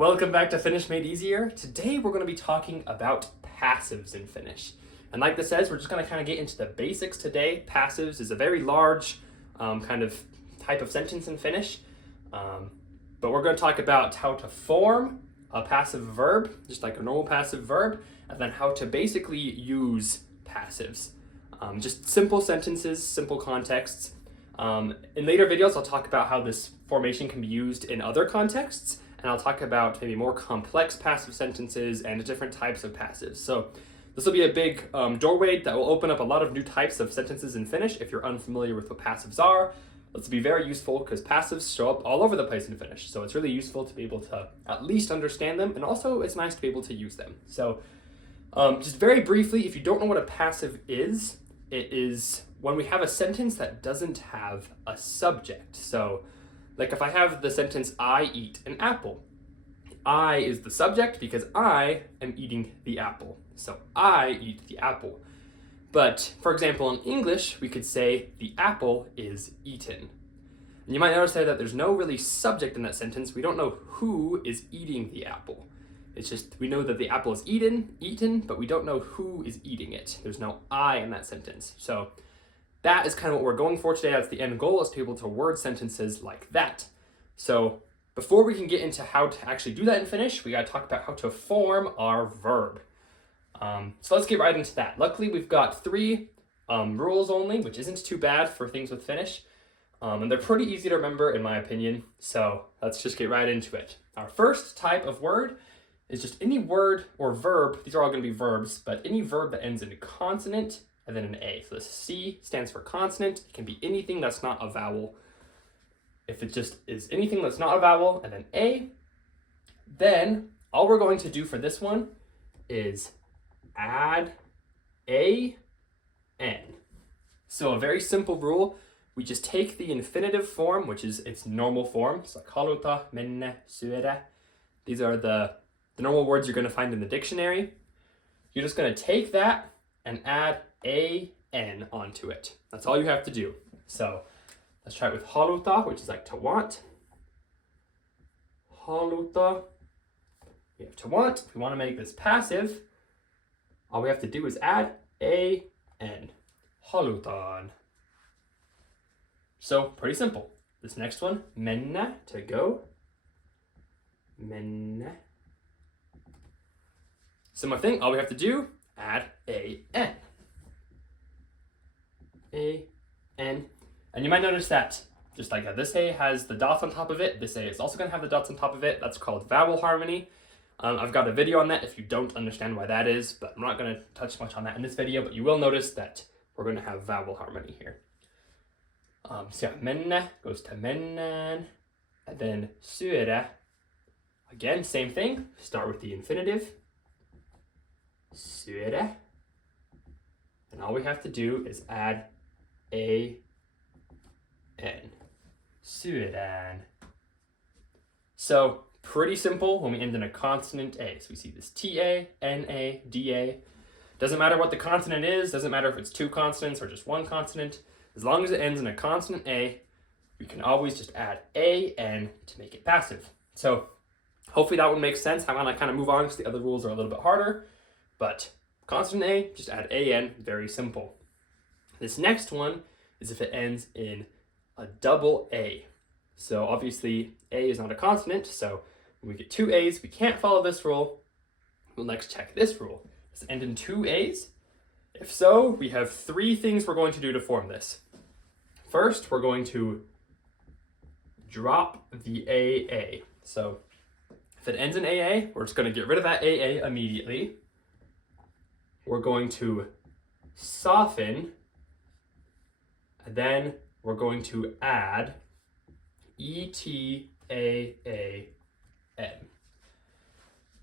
Welcome back to Finnish Made Easier. Today we're going to be talking about passives in Finnish. And like this says, we're just going to kind of get into the basics today. Passives is a very large kind of type of sentence in Finnish. But we're going to talk about how to form a passive verb, just like a normal passive verb, and then how to basically use passives. Just simple sentences, simple contexts. In later videos, I'll talk about how this formation can be used in other contexts, and I'll talk about maybe more complex passive sentences and different types of passives. So this will be a big doorway that will open up a lot of new types of sentences in Finnish. If you're unfamiliar with what passives are, this will be very useful because passives show up all over the place in Finnish. So it's really useful to be able to at least understand them, and also it's nice to be able to use them. So just very briefly, if you don't know what a passive is, it is when we have a sentence that doesn't have a subject. So like if I have the sentence, I eat an apple. I is the subject because I am eating the apple. So I eat the apple. But for example, in English, we could say the apple is eaten. And you might notice there that there's no really subject in that sentence. We don't know who is eating the apple. It's just, we know that the apple is eaten, but we don't know who is eating it. There's no I in that sentence. So that is kind of what we're going for today. That's the end goal, is to be able to word sentences like that. So before we can get into how to actually do that in Finnish, we got to talk about how to form our verb. So let's get right into that. Luckily, we've got 3 rules only, which isn't too bad for things with Finnish. And they're pretty easy to remember, in my opinion. So let's just get right into it. Our first type of word is just any word or verb. These are all going to be verbs, but any verb that ends in a consonant and then an A. So this C stands for consonant. It can be anything that's not a vowel. If it just is anything that's not a vowel and then A, then all we're going to do for this one is add A, N. So a very simple rule. We just take the infinitive form, which is its normal form. So haluta, mennä, syödä. These are the normal words you're going to find in the dictionary. You're just going to take that and add A-N onto it. That's all you have to do. So let's try it with haluta, which is like to want. Haluta. We have to want. If we want to make this passive, all we have to do is add A-N. Halutaan. So pretty simple. This next one, mennä, to go. Mennä. Similar thing, all we have to do, add A-N. A-N. And you might notice that, just like this A has the dots on top of it, this A is also going to have the dots on top of it. That's called vowel harmony. I've got a video on that if you don't understand why that is, but I'm not going to touch much on that in this video, but you will notice that we're going to have vowel harmony here. So yeah, mennä goes to mennään, and then syödä. Again, same thing. Start with the infinitive. Syödä. And all we have to do is add A-N. Syödään. So pretty simple when we end in a consonant A. So we see this T-A, N-A, D-A. Doesn't matter what the consonant is. Doesn't matter if it's 2 consonants or just 1 consonant. As long as it ends in a consonant A, we can always just add A-N to make it passive. So hopefully that one makes sense. I'm going to kind of move on because the other rules are a little bit harder. But consonant A, just add A-N, very simple. This next one is if it ends in a double A. So obviously A is not a consonant, so when we get 2 A's, we can't follow this rule. We'll next check this rule. Does it end in 2 A's? If so, we have 3 things we're going to do to form this. First, we're going to drop the AA. So if it ends in AA, we're just going to get rid of that AA immediately. We're going to soften, and then we're going to add E-T-A-A-N.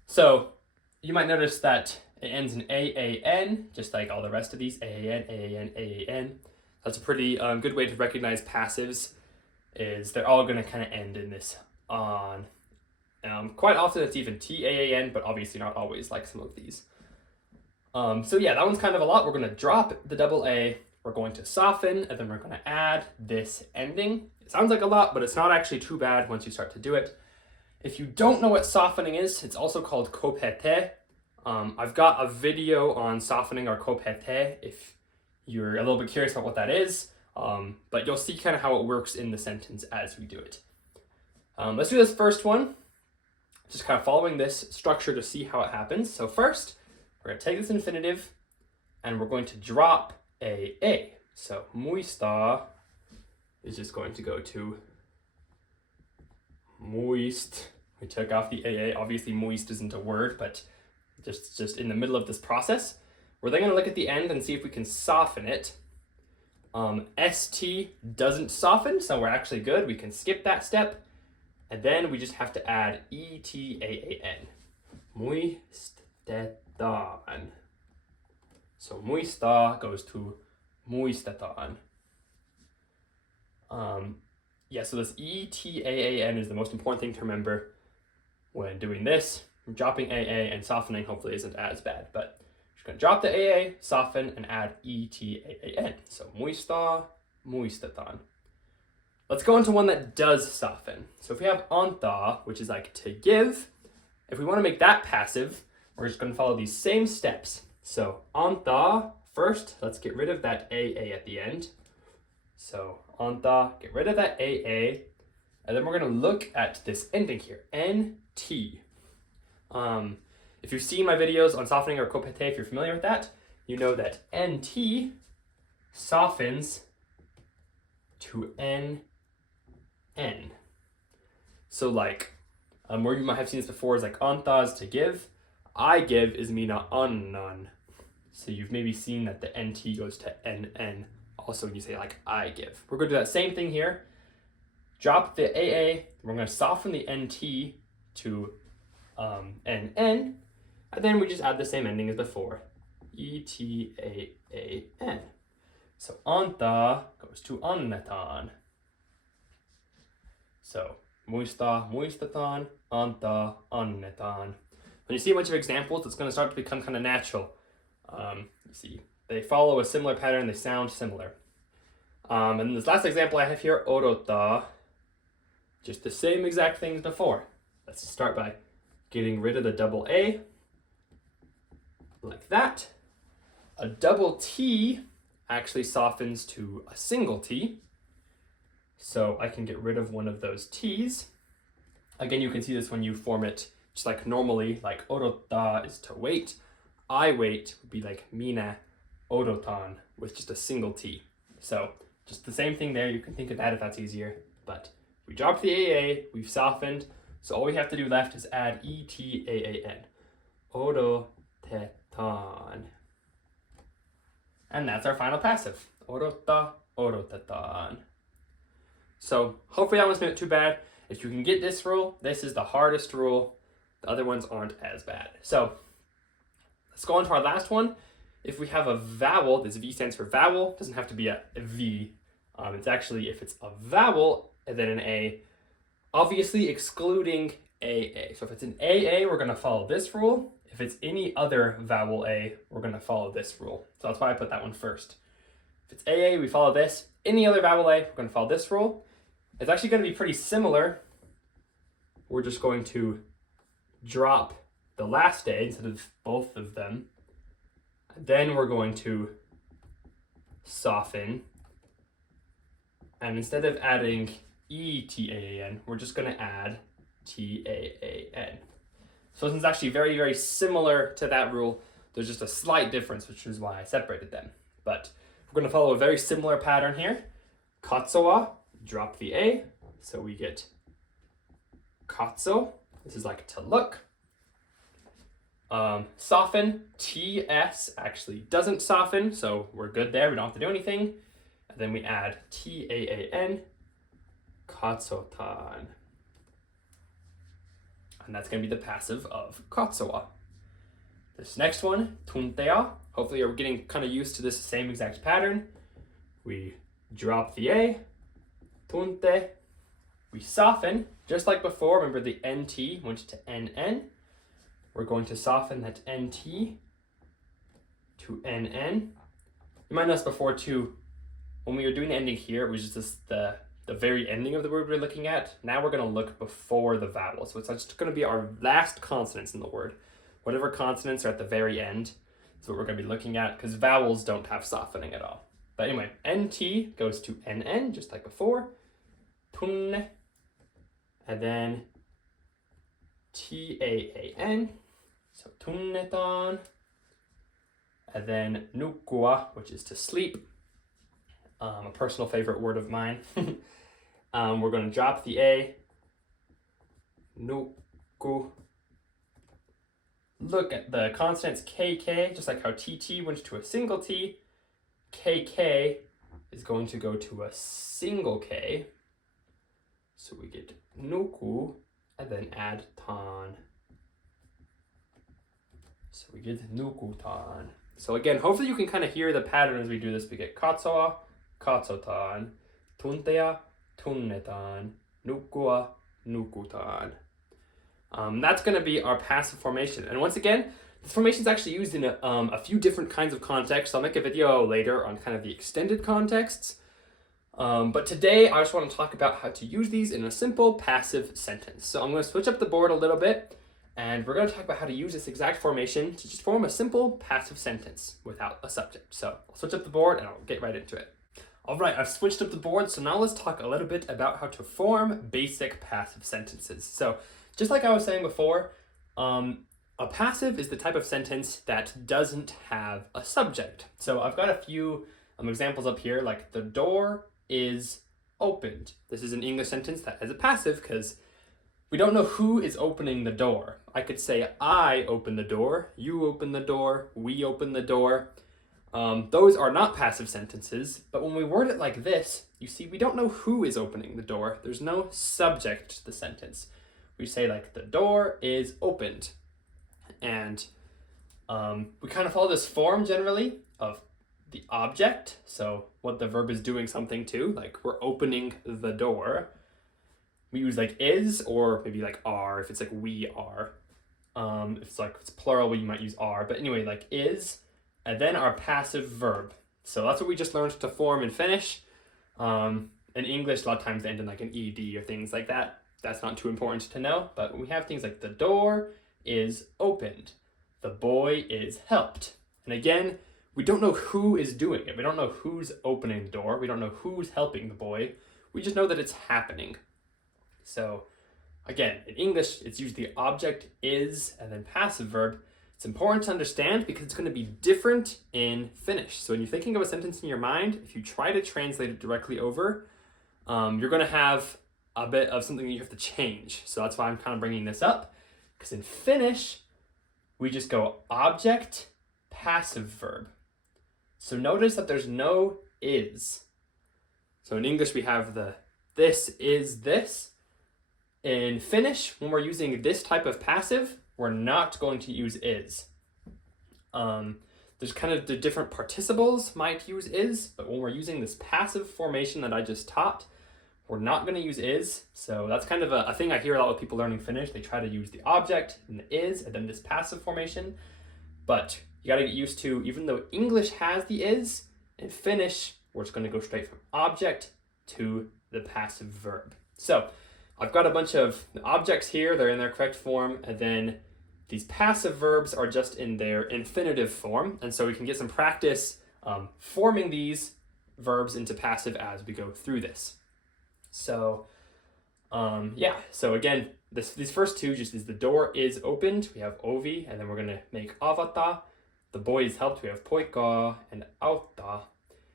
So you might notice that it ends in A-A-N, just like all the rest of these, A-A-N, A-A-N, A-A-N. That's a pretty good way to recognize passives, is they're all going to kind of end in this on. Quite often it's even T-A-A-N, but obviously not always, like some of these. So yeah, that one's kind of a lot. We're going to drop the double A, we're going to soften, and then we're going to add this ending. It sounds like a lot, but it's not actually too bad once you start to do it. If you don't know what softening is, it's also called kopete. I've got a video on softening or kopete if you're a little bit curious about what that is, but you'll see kind of how it works in the sentence as we do it. Let's do this first one, just kind of following this structure to see how it happens. So first, we're going to take this infinitive and we're going to drop a. So muista is just going to go to moist. We took off the aa. Obviously moist isn't a word, but just in the middle of this process. We're then going to look at the end and see if we can soften it. st doesn't soften, so we're actually good. We can skip that step. And then we just have to add etaan. Muistetaan. So muista goes to muistetaan. So this etaan is the most important thing to remember when doing this. Dropping aa and softening hopefully isn't as bad, but just going to drop the aa, soften, and add etaan. So muista, muistetaan. Let's go into one that does soften. So if we have anta, which is like to give, if we want to make that passive, we're just going to follow these same steps. So anta, first, let's get rid of that aa at the end. So anta, get rid of that aa, and then we're going to look at this ending here, nt. If you've seen my videos on softening or kopete, if you're familiar with that, you know that nt softens to nn. So like, where you might have seen this before is like anta is to give, I give is mina annan. So you've maybe seen that the nt goes to nn also when you say like I give. We're going to do that same thing here. Drop the aa, we're going to soften the nt to nn, and then we just add the same ending as before, etaan. So anta goes to annetaan. So muista, muistetaan, anta, annetaan. When you see a bunch of examples, it's going to start to become kind of natural. You see, they follow a similar pattern, they sound similar. And this last example I have here, odota, just the same exact thing as before. Let's start by getting rid of the double A, like that. A double T actually softens to a single T, so I can get rid of one of those T's. Again, you can see this when you form it just like normally, like odota is to wait. I wait would be like mina odotan with just a single T. So just the same thing there, you can think of that if that's easier, but we dropped the aa, we've softened, so all we have to do left is add etaan. Odotetaan. And that's our final passive. Odota, odotetaan. So hopefully that one's not too bad. If you can get this rule, this is the hardest rule. The other ones aren't as bad. So let's go on to our last one. If we have a vowel, this V stands for vowel, doesn't have to be a V. It's actually, if it's a vowel and then an A, obviously excluding AA. So if it's an AA, we're going to follow this rule. If it's any other vowel A, we're going to follow this rule. So that's why I put that one first. If it's AA, we follow this. Any other vowel A, we're going to follow this rule. It's actually going to be pretty similar. We're just going to drop the last A instead of both of them. Then we're going to soften. And instead of adding etaan, we're just going to add taan. So this is actually very, very similar to that rule. There's just a slight difference, which is why I separated them. But we're going to follow a very similar pattern here. Katsoa, drop the A, so we get katso. This is like to look. Soften, ts actually doesn't soften, so we're good there. We don't have to do anything. And then we add taan, katsotan. And that's going to be the passive of katsoa. This next one, tuntea. Hopefully you're getting kind of used to this same exact pattern. We drop the A, tunte. We soften, just like before. Remember the NT went to NN. We're going to soften that NT to NN. You might notice before too, when we were doing the ending here, it was just the the very ending of the word we're looking at. Now we're going to look before the vowel. So it's just going to be our last consonants in the word. Whatever consonants are at the very end is what we're going to be looking at, because vowels don't have softening at all. But anyway, NT goes to NN, just like before. Tunne. And then TAAN. So tunnetaan. And then nukkua, which is to sleep. A personal favorite word of mine. We're going to drop the A. Nukku. Look at the consonants KK, just like how TT went to a single T. KK is going to go to a single K. So we get nuku and then add tan. So we get nukutan. So again, hopefully you can kind of hear the pattern as we do this. We get katsoa, katsotaan, tuntea, tunnetaan, nukkua, nukutaan. That's going to be our passive formation. And once again, this formation is actually used in a few different kinds of contexts. I'll make a video later on kind of the extended contexts. But today I just want to talk about how to use these in a simple passive sentence. So I'm going to switch up the board a little bit, and we're going to talk about how to use this exact formation to just form a simple passive sentence without a subject. So I'll switch up the board and I'll get right into it. All right, I've switched up the board, so now let's talk a little bit about how to form basic passive sentences. So just like I was saying before, a passive is the type of sentence that doesn't have a subject. So I've got a few examples up here, like the door is opened. This is an English sentence that has a passive because we don't know who is opening the door. I could say I open the door, you open the door, we open the door. Those are not passive sentences, but when we word it like this, you see we don't know who is opening the door. There's no subject to the sentence. We say like the door is opened. And we kind of follow this form generally of the object. So what the verb is doing something to, like we're opening the door. We use like is, or maybe like are if it's like we are. If it's plural, we might use are. But anyway, like is, and then our passive verb. So that's what we just learned to form in Finnish. In English, a lot of times they end in like an ed or things like that. That's not too important to know, but we have things like the door is opened. The boy is helped. And again, we don't know who is doing it. We don't know who's opening the door. We don't know who's helping the boy. We just know that it's happening. So again, in English, it's usually the object is and then passive verb. It's important to understand because it's going to be different in Finnish. So when you're thinking of a sentence in your mind, if you try to translate it directly over, you're going to have a bit of something that you have to change. So that's why I'm kind of bringing this up, because in Finnish, we just go object, passive verb. So notice that there's no is. So in English, we have the this is this. In Finnish, when we're using this type of passive, we're not going to use is. There's kind of the different participles might use is, but when we're using this passive formation that I just taught, we're not going to use is. So that's kind of a thing I hear a lot with people learning Finnish. They try to use the object and the is and then this passive formation. But you got to get used to, even though English has the is, in Finnish, we're just going to go straight from object to the passive verb. So I've got a bunch of objects here. They're in their correct form. And then these passive verbs are just in their infinitive form. And so we can get some practice forming these verbs into passive as we go through this. So, so again, these first two just is the door is opened. We have ovi, and then we're going to make avata. The boy is helped. We have poika and autta.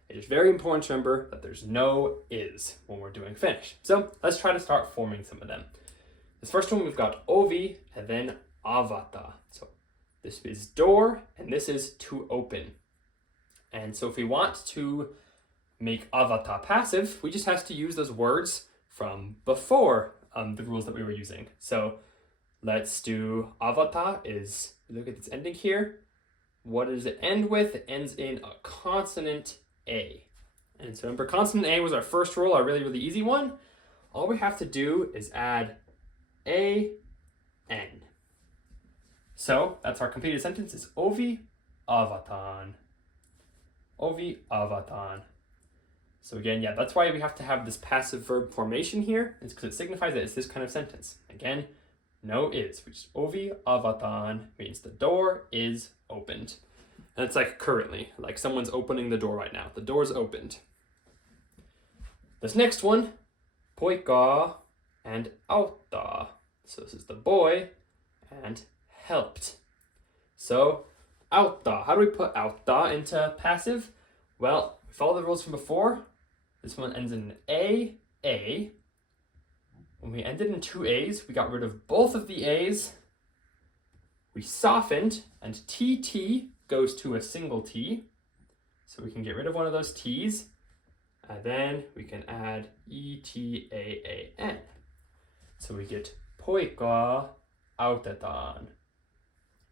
It is very important to remember that there's no is when we're doing Finnish. So let's try to start forming some of them. This first one, we've got ovi and then avata. So this is door and this is to open. And so if we want to make avata passive, we just have to use those words from before the rules that we were using. So let's do avata is, look at this ending here. What does it end with? It ends in a consonant A. And so remember, consonant A was our first rule, our really, really easy one. All we have to do is add A, N. So that's our completed sentence is ovi avatan. Ovi avatan. So again, yeah, that's why we have to have this passive verb formation here. It's because it signifies that it's this kind of sentence. Again, no is, which is ovi avatan, means the door is opened. And it's like currently, like someone's opening the door right now. The door's opened. This next one, poika and autta. So this is the boy and helped. So autta, how do we put autta into passive? Well, follow the rules from before. This one ends in an A. When we ended in two A's, we got rid of both of the A's. We softened, and TT goes to a single T. So we can get rid of one of those T's. And then we can add ETAAN. So we get poika autetaan.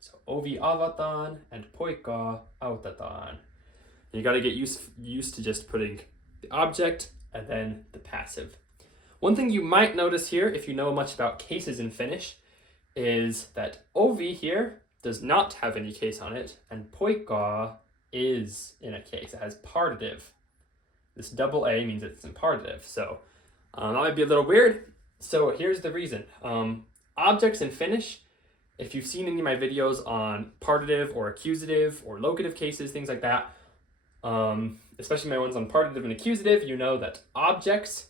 So ovi avataan and poika autetaan. You got to get used to just putting the object and then the passive. One thing you might notice here, if you know much about cases in Finnish, is that ovi here does not have any case on it, and poika is in a case. It has partitive. This double A means it's in partitive. So that might be a little weird. So here's the reason. Objects in Finnish, if you've seen any of my videos on partitive or accusative or locative cases, things like that, especially my ones on partitive and accusative, you know that objects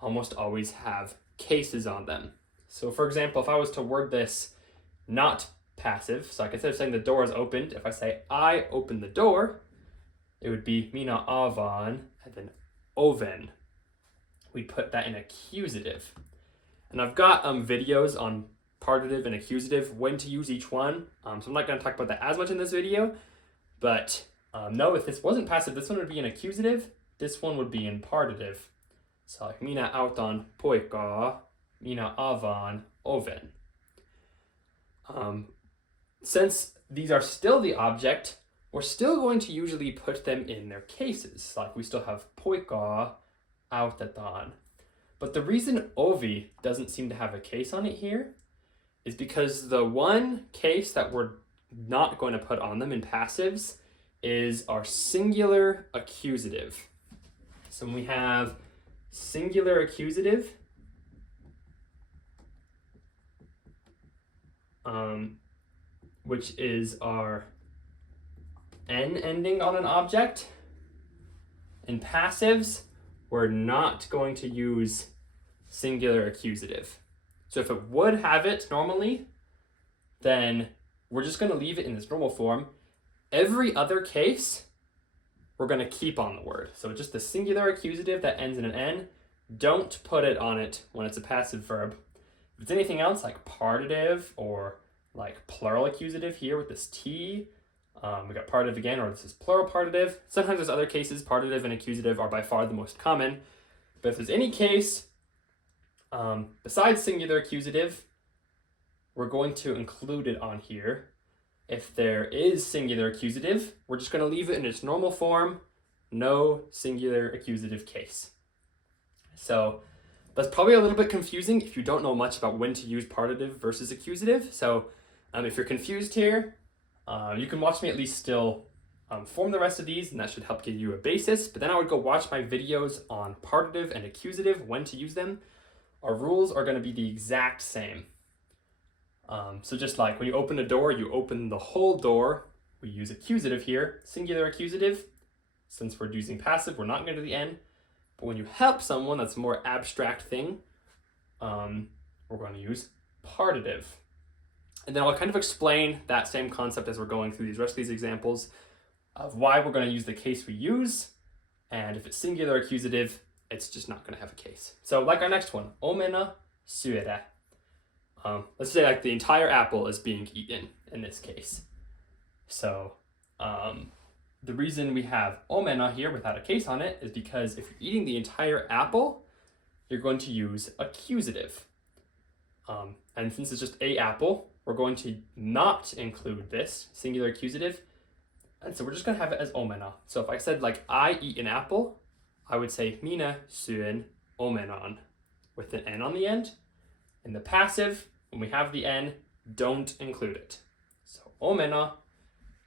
almost always have cases on them. So for example, if I was to word this not passive, so like instead of saying the door is opened, if I say I open the door, it would be mina avan and then oven. We'd put that in accusative. And I've got videos on partitive and accusative, when to use each one. So I'm not going to talk about that as much in this video, but no, if this wasn't passive, this one would be in accusative, this one would be in partitive. So like mina autan poika, mina avan oven. Since these are still the object, we're still going to usually put them in their cases. Like we still have poika autetaan. But the reason ovi doesn't seem to have a case on it here is because the one case that we're not going to put on them in passives is our singular accusative. So when we have singular accusative, which is our N ending on an object, in passives, we're not going to use singular accusative. So if it would have it normally, then we're just going to leave it in its normal form. Every other case, we're going to keep on the word. So just the singular accusative that ends in an N, don't put it on it when it's a passive verb. If it's anything else like partitive or like plural accusative here with this T, we got partitive again, or this is plural partitive. Sometimes there's other cases, partitive and accusative are by far the most common. But if there's any case besides singular accusative, we're going to include it on here. If there is singular accusative, we're just going to leave it in its normal form, no singular accusative case. So that's probably a little bit confusing if you don't know much about when to use partitive versus accusative. So if you're confused here, you can watch me at least still form the rest of these, and that should help give you a basis. But then I would go watch my videos on partitive and accusative, when to use them. Our rules are going to be the exact same. So just like when you open a door, you open the whole door. We use accusative here, singular accusative. Since we're using passive, we're not going to the N. But when you help someone, that's a more abstract thing, we're going to use partitive. And then I'll kind of explain that same concept as we're going through these rest of these examples of why we're going to use the case we use. And if it's singular accusative, it's just not going to have a case. So like our next one, omena syödä. Let's say like the entire apple is being eaten in this case. So the reason we have omena here without a case on it is because if you're eating the entire apple, you're going to use accusative. And since it's just a apple, we're going to not include this singular accusative. And so we're just going to have it as omena. So if I said like I eat an apple, I would say minä syön omenan with an N on the end. In the passive, when we have the N, don't include it. So omena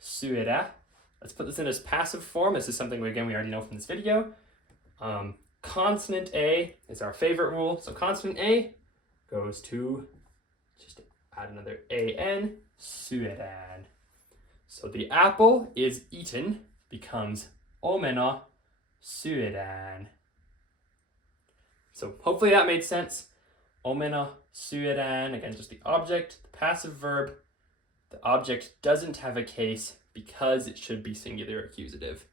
syödä. Let's put this in as passive form. This is something, again, we already know from this video. Consonant A is our favorite rule. So consonant A goes to, just add another an, syödään. So the apple is eaten becomes omena syödään. So hopefully that made sense. Omena syödään, again, just the object, the passive verb. The object doesn't have a case because it should be singular accusative.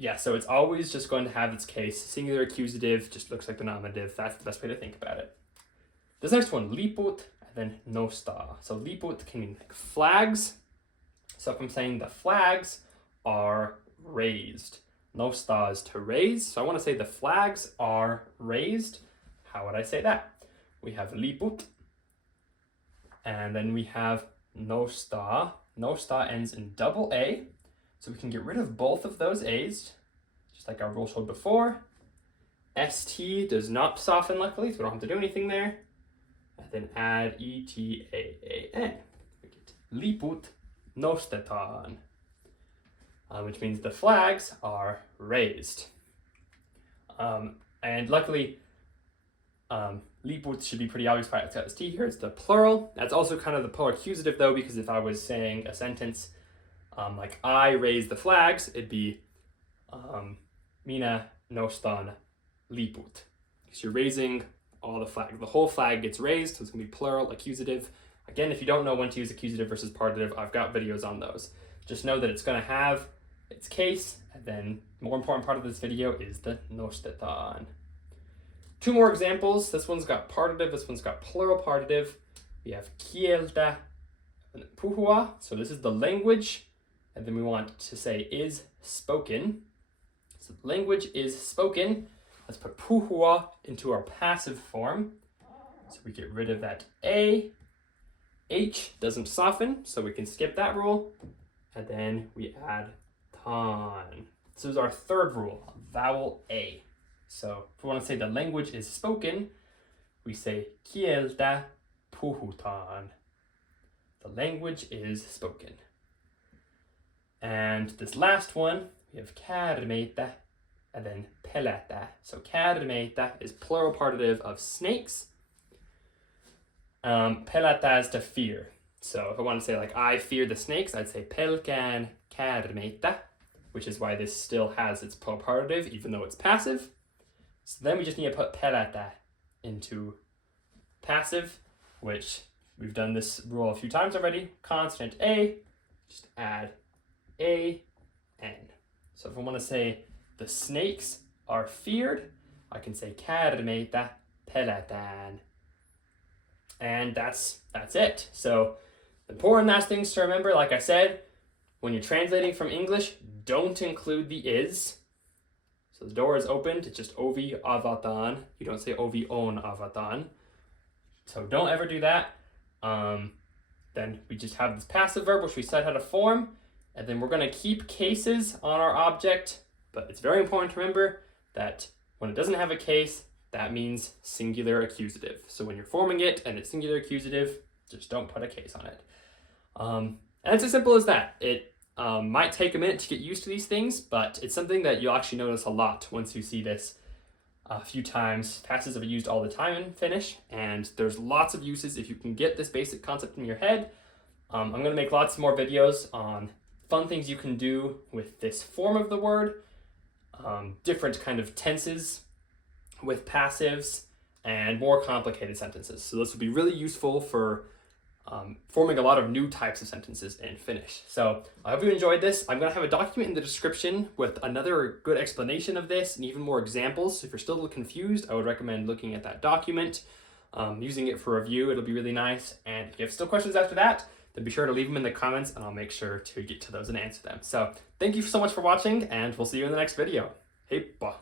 Yeah, so it's always just going to have its case. Singular accusative just looks like the nominative. That's the best way to think about it. This next one, liput, and then nostaa. So liput can mean like flags. So if I'm saying the flags are raised, nostaa is to raise. So I want to say the flags are raised. How would I say that? We have liput, and then we have nostaa. Nostaa ends in double A. So we can get rid of both of those A's, just like our rule showed before. ST does not soften, luckily, so we don't have to do anything there. And then add ETAAN. We get liput nostetaan, which means the flags are raised. And luckily, liput should be pretty obvious why it's got this T here. It's the plural. That's also kind of the polar accusative, though, because if I was saying a sentence, like I raise the flags, it'd be Minä nostan liput. Because you're raising all the flags. The whole flag gets raised, so it's going to be plural accusative. Again, if you don't know when to use accusative versus partitive, I've got videos on those. Just know that it's going to have its case, and then the more important part of this video is the nostetaan. Two more examples. This one's got partitive, this one's got plural partitive. We have kieltä and puhua. So this is the language. And then we want to say is spoken. So language is spoken. Let's put puhua into our passive form. So we get rid of that A. H doesn't soften, so we can skip that rule. And then we add taan. This is our third rule, vowel A. So if we want to say the language is spoken, we say kieltä puhutaan. The language is spoken. And this last one, we have käärmeitä and then pelätä. So käärmeitä is plural partitive of snakes. Pelätä is to fear. So if I want to say like I fear the snakes, I'd say pelkään käärmeitä, which is why this still has its plural partitive even though it's passive. So then we just need to put pelätä into passive, which we've done this rule a few times already. Consonant A, just add A-N. So if I want to say the snakes are feared, I can say käärmeitä pelätään. And that's it. So the important last things to remember, like I said, when you're translating from English, don't include the is. So the door is opened, it's just ovi avataan. You don't say ovi on avataan. So don't ever do that. Then we just have this passive verb, which we said how to form. And then we're going to keep cases on our object. But it's very important to remember that when it doesn't have a case, that means singular accusative. So when you're forming it and it's singular accusative, just don't put a case on it. And it's as simple as that. It might take a minute to get used to these things, but it's something that you'll actually notice a lot once you see this a few times. Passives are used all the time in Finnish, and there's lots of uses if you can get this basic concept in your head. I'm going to make lots more videos on fun things you can do with this form of the word, different kind of tenses with passives, and more complicated sentences. So this will be really useful for forming a lot of new types of sentences in Finnish. So I hope you enjoyed this. I'm going to have a document in the description with another good explanation of this and even more examples. So if you're still a little confused, I would recommend looking at that document, using it for review. It'll be really nice. And if you have still questions after that, then be sure to leave them in the comments and I'll make sure to get to those and answer them. So thank you so much for watching, and we'll see you in the next video. Heippa!